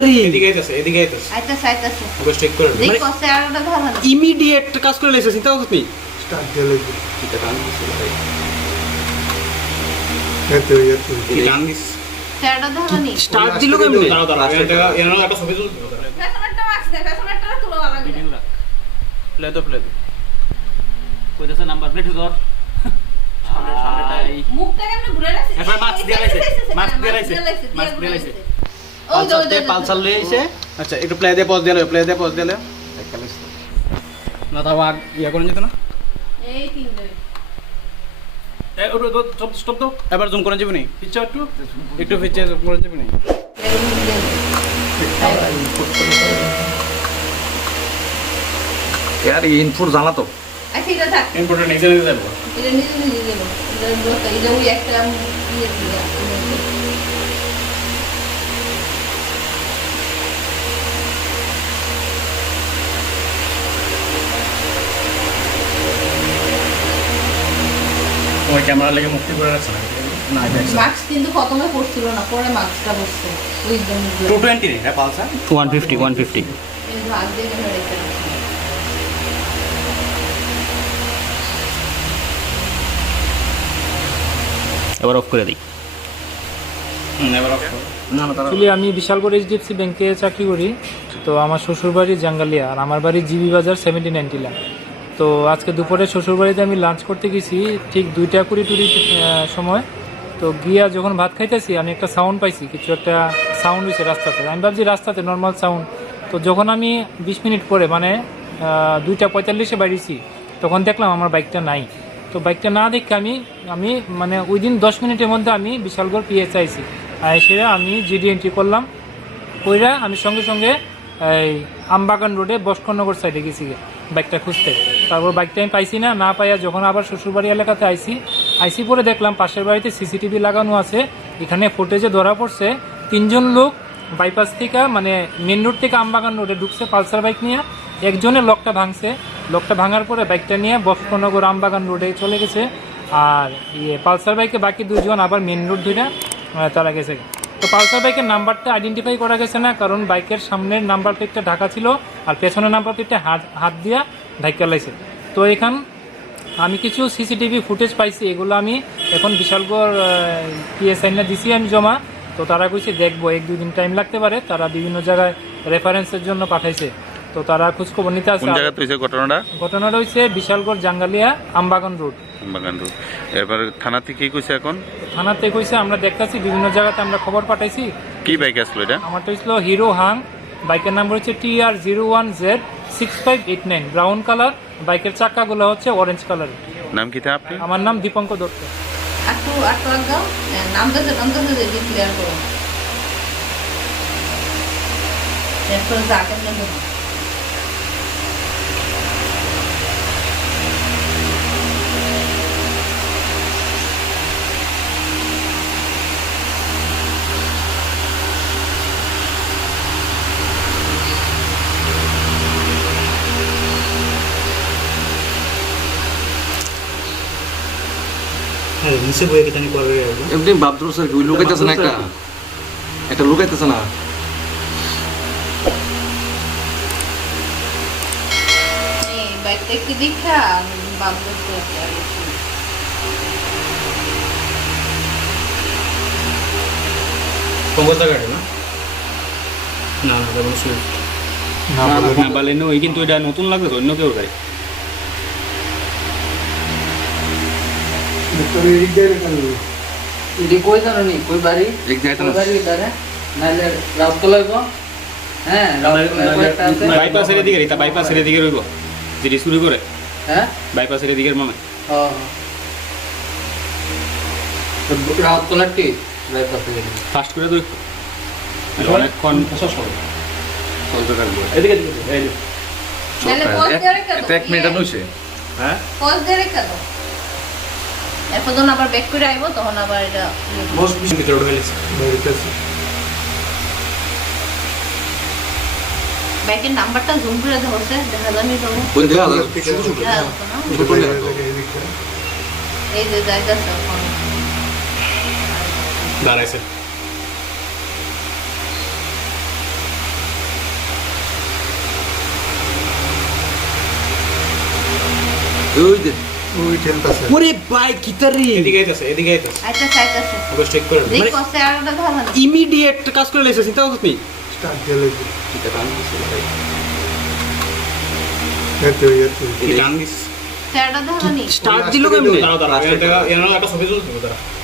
এদিকে আইতাছে ওকে চেক করে দেখ কষ্ট আরটা ধরা না ইমিডিয়েট কাজ করে লাইছে চিন্তা করছ নি স্টার্ট দিলে এটা টান দিছিল ভাই এত এই টান দিস আরটা ধরা নি স্টার্ট দিল কেমনে দাঁড়াও এর একটা ছবি তুল ফ্যাশনেরটা মার্কস দে ফ্যাশনেরটা তুলো লাগবে প্লে দো কইতাছে নাম্বার প্লেট ধর মুখটা কেমনে ঘুরে রাখছিস এবার মাস্ক দিয়ে লাইছে মাস্ক দিয়ে লাইছে ওই দে পালসার লই আইছে আচ্ছা একটু প্লে দিয়ে পজ দিলে না তাও আগ ইয়া করেন যেত না এই তিন দুই এ ওটো স্টপ দাও এবার জুম করেন যাবে নি পিচ্ছা একটু ফিচে জুম করেন যাবে নি यार ये इनपुट জানা তো আচ্ছা এটা থাক ইম্পর্টেন্ট এক্সাম দিতে যাবো এটা নিজে গেল এটা ওই একটা ইয়ে ছিল ওই ক্যামেরা লেগে মুক্তি করে রাখছ না না এটা মার্কস কিন্তু খতমে পড়ছিল না পরে মার্কসটা বসছে ওই জন্য 220 রে পালসা 150 এই ভাগ দিয়ে কেন রেখে এবার অফ করে দিই নেভার অফ না না তারা আসলে আমি বিশালগড় এইচডিএফসি ব্যাংকে চাকরি করি। তো আমার শ্বশুরবাড়ি জাঙ্গালিয়া আর আমার বাড়ি জিবি বাজার 79 টিলা। তো আজকে দুপুরে শ্বশুরবাড়িতে আমি লাঞ্চ করতে গেছি ঠিক 2টা 20 সময়। তো গিয়া যখন ভাত খাইতেছি আমি একটা সাউন্ড পাইছি, কিছু একটা সাউন্ড হয়েছে রাস্তাতে। আমি ভাবছি রাস্তাতে নর্মাল সাউন্ড। তো যখন আমি 20 মিনিট পরে মানে 2টা 45-এ বাড়িছি তখন দেখলাম আমার বাইকটা নাই। তো বাইকটা না দেখে আমি মানে ওই দিন 10 মিনিটের মধ্যে আমি বিশালগড় পিএস আইছি। আর সেটা আমি জিডি এন্ট্রি করলাম। কইরা আমি সঙ্গে সঙ্গে এই আমবাগান রোডে বস্করনগর সাইডে গেছি বাইকটা খুঁজতে। তারপর বাইকটা আমি পাইছি না পাইয়া যখন আবার শ্বশুরবাড়ি এলাকাতে আইসি পরে দেখলাম পাশের বাড়িতে সিসিটিভি লাগানো আছে। এখানে ফুটেজে ধরা পড়ছে 3জন লোক বাইপাস থেকে মানে মেন রোড থেকে আমবাগান রোডে ঢুকছে পালসার বাইক নিয়ে। একজনের লকটা ভাঙছে, লকটা ভাঙার পরে বাইকটা নিয়ে বস্করনগর আমবাগান রোডে চলে গেছে। আর পালসার বাইকে বাকি 2জন আবার মেন রোড ধরে তারা গেছে। তো পালসার বাইকের নাম্বারটা আইডেন্টিফাই করা গেছে না, কারণ বাইকের সামনের নাম্বার প্লেটটা ঢাকা ছিল আর পেছনের নাম্বার প্লেটটা হাত দিয়া ঢাকা লাইছে। তো এখান আমি কিছু সিসিটিভি ফুটেজ পাইছি, এগুলো আমি এখন বিশালগড় পিএসআই না দিছি আমি জমা। তো তারা কইছে দেখবো, 1-2 দিন টাইম লাগতে পারে। তারা বিভিন্ন জায়গায় রেফারেন্সের জন্য পাঠাইছে। তো তারা খোঁজখবর নিতে আসছে। কোন জায়গাতে হইছে ঘটনাটা হয়েছে বিশালগড় জাঙ্গালিয়া আমবাগান রোড। এবার থানা থেকে কি কইছে এখন? থানাতে কইছে আমরা দেখতেছি বিভিন্ন জায়গাতে আমরা খবর পাঠাইছি। কি বাইক আসলো এটা? আমারটা হচ্ছিল হিরো হাং, বাইকের নাম্বার হচ্ছে TR01Z6589 ব্রাউন কালার। বাইকের চাকাগুলো হচ্ছে অরেঞ্জ কালার। নাম কি তা আপনি? আমার নাম দীপঙ্কর দত্ত। একটু আগাও নামটা দিয়ে ক্লিয়ার করো এরপর যাকেন না হ্যাঁ নিচে বইয়ে কেটে করবে এমনি বাবদুর স্যার ওই লুকাইতেছে না একটা লুকাইতেছে না এই বাইকটা কি দেখা বাবু কঙ্গোজা গাড়ি না না না ডাবল সুইফট না বালেনো এই কিন্তু এটা নতুন লাগবে তো অন্য কেউ গাড়ি ভিতরে এই গেলে কেন এটি কই জানো নি কই বাড়ি এক জায়গায় কই বাড়ি দাঁড়া নাইলে রাউতলায় গো হ্যাঁ রাউতলায় একটা আছে বাইপাসের দিকে রিতা বাইপাসের দিকে রইব যেটি শুরু করে হ্যাঁ বাইপাসের দিকের মানে হ্যাঁ তো রাউতলাটি বাইপাসে ফাস্ট করে দুই অনেকক্ষণ চলতে থাকবে এদিকে এই যে নালে পজ দিয়ে রেখে দাও 1 মিনিট নইছে হ্যাঁ পজ দিয়ে রেখে দাও এরপর যখন আবার ব্যাক করে আইবো তখন আবার এটা বস বিশ ভিতরে উঠে গেছে বাইকের নাম্বারটা জুম করে ধরছে দেখা জানি তো কোন দেখা এই যে যাইতাছে এখন দাঁড়াইছে ওই যে ওই ঠেলতাছে ওরে ভাই কিতারি এদিকে আইতাছে আইতাছে আইতাছে ওকে চেক করে দেখো চেহারাটা ধরো না ইমিডিয়েট কাজ করে লাইছে চিন্তা করছ নি স্টার্ট দিলে এটা টান দিছে ভাই। এতে কি টান দিস চেহারাটা ধরো নি স্টার্ট দিল কেমনে দাঁড়াও দাঁড়াও এর একটা ছবি তুলতে দাঁড়াও